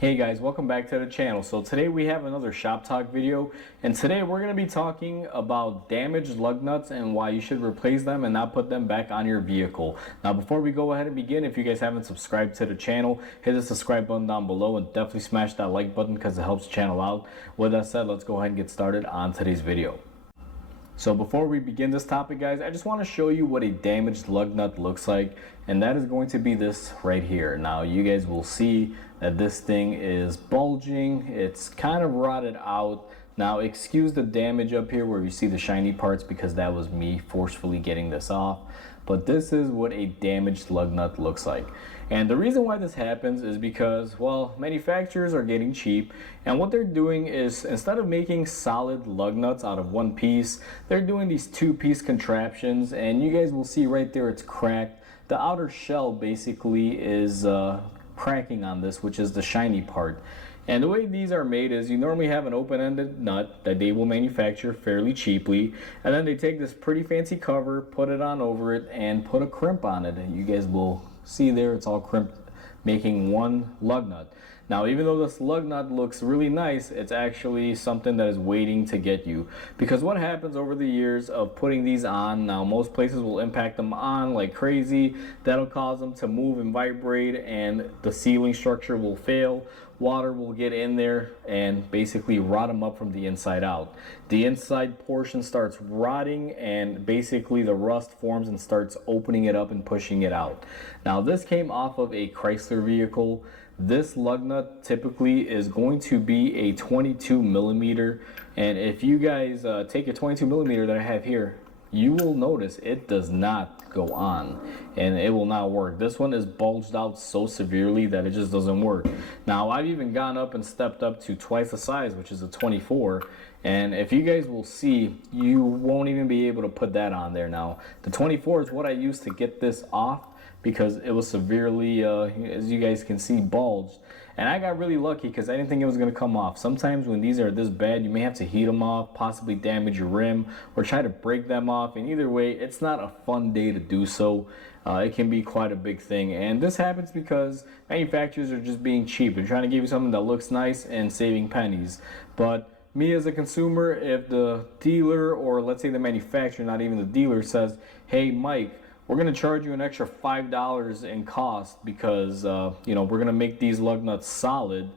Hey guys, welcome back to the channel. So today we have another shop talk video, and today we're going to be talking about damaged lug nuts and why you should replace them and not put them back on your vehicle. Now before we go ahead and begin, if you guys haven't subscribed to the channel, hit the subscribe button down below and definitely smash that like button because it helps the channel out. With that said, let's go ahead and get started on today's video. So before we begin this topic, guys, I just want to show you what a damaged lug nut looks like, and that is going to be this right here. Now you guys will see that this thing is bulging, it's kind of rotted out. Now excuse the damage up here where you see the shiny parts because that was me forcefully getting this off, but this is what a damaged lug nut looks like. And the reason why this happens is because, well, manufacturers are getting cheap, and what they're doing is instead of making solid lug nuts out of one piece, they're doing these two-piece contraptions, and you guys will see right there it's cracked. The outer shell basically is cracking on this, which is the shiny part. And the way these are made is you normally have an open-ended nut that they will manufacture fairly cheaply, and then they take this pretty fancy cover, put it on over it, and put a crimp on it. And you guys will see there it's all crimped, making one lug nut. Now even though this lug nut looks really nice, it's actually something that is waiting to get you, because what happens over the years of putting these on, now most places will impact them on like crazy. That'll cause them to move and vibrate, and the sealing structure will fail. Water will get in there and basically rot them up from the inside out. The inside portion starts rotting, and basically the rust forms and starts opening it up and pushing it out. Now this came off of a Chrysler vehicle. This lug nut typically is going to be a 22 millimeter, and if you guys take a 22 millimeter that I have here, you will notice it does not go on and it will not work. This one is bulged out so severely that it just doesn't work. Now I've even gone up and stepped up to twice the size, which is a 24, and if you guys will see, you won't even be able to put that on there. Now the 24 is what I used to get this off because it was severely as you guys can see, bulged. And I got really lucky because I didn't think it was going to come off. Sometimes when these are this bad, you may have to heat them off, possibly damage your rim, or try to break them off. And either way, it's not a fun day to do so. It can be quite a big thing. And this happens because manufacturers are just being cheap. They're trying to give you something that looks nice and saving pennies. But me as a consumer, if the dealer, or let's say the manufacturer, not even the dealer, says, hey Mike, we're going to charge you an extra $5 in cost because you know, we're going to make these lug nuts solid,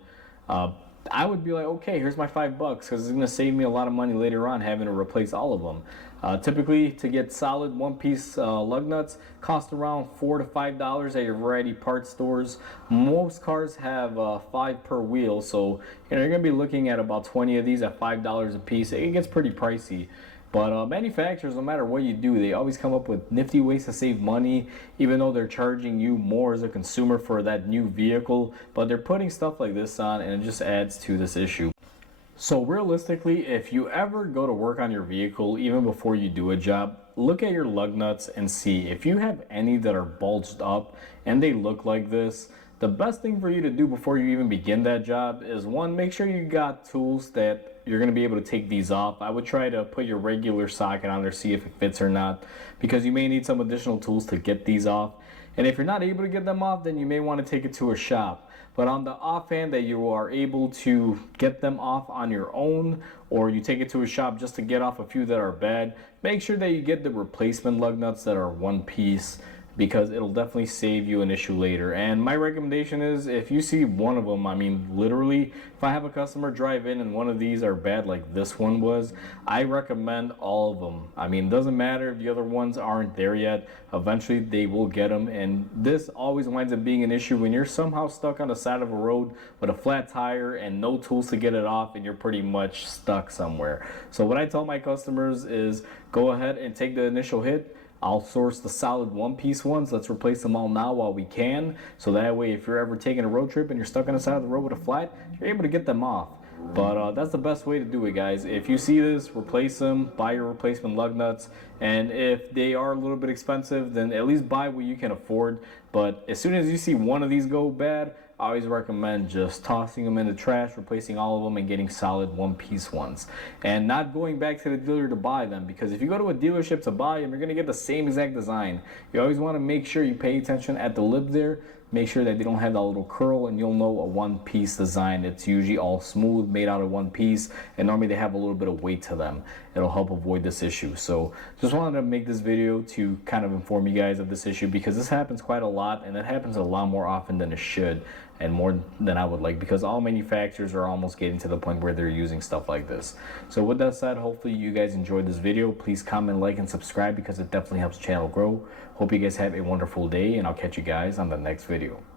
I would be like, okay, here's my $5 because it's going to save me a lot of money later on having to replace all of them. Typically, to get solid one-piece lug nuts cost around $4 to $5 at your variety parts stores. Most cars have 5 per wheel, so you know, you're going to be looking at about 20 of these at $5 a piece. It gets pretty pricey. But manufacturers, no matter what you do, they always come up with nifty ways to save money, even though they're charging you more as a consumer for that new vehicle. But they're putting stuff like this on, and it just adds to this issue. So realistically, if you ever go to work on your vehicle, even before you do a job, look at your lug nuts and see if you have any that are bulged up and they look like this. The best thing for you to do before you even begin that job is, one, make sure you got tools that you're going to be able to take these off. I would try to put your regular socket on there, see if it fits or not, because you may need some additional tools to get these off. And if you're not able to get them off, then you may want to take it to a shop. But on the offhand that you are able to get them off on your own, or you take it to a shop just to get off a few that are bad, make sure that you get the replacement lug nuts that are one piece, because it'll definitely save you an issue later. And my recommendation is, if you see one of them, I mean literally, if I have a customer drive in and one of these are bad like this one was, I recommend all of them. I mean, it doesn't matter if the other ones aren't there yet, eventually they will get them. And this always winds up being an issue when you're somehow stuck on the side of a road with a flat tire and no tools to get it off, and you're pretty much stuck somewhere. So what I tell my customers is, go ahead and take the initial hit. I'll source the solid one-piece ones. Let's replace them all now while we can, so that way if you're ever taking a road trip and you're stuck on the side of the road with a flat, you're able to get them off. But that's the best way to do it, guys. If you see this, replace them, buy your replacement lug nuts, and if they are a little bit expensive, then at least buy what you can afford. But as soon as you see one of these go bad, I always recommend just tossing them in the trash, replacing all of them, and getting solid one-piece ones. And not going back to the dealer to buy them, because if you go to a dealership to buy them, you're going to get the same exact design. You always want to make sure you pay attention at the lip there. make sure that they don't have that little curl, and you'll know a one-piece design. It's usually all smooth, made out of one piece, and normally they have a little bit of weight to them. It'll help avoid this issue. So just wanted to make this video to kind of inform you guys of this issue, because this happens quite a lot, and it happens a lot more often than it should, and more than I would like, because all manufacturers are almost getting to the point where they're using stuff like this. So with that said, hopefully you guys enjoyed this video. Please comment, like, and subscribe, because it definitely helps the channel grow. Hope you guys have a wonderful day, and I'll catch you guys on the next video.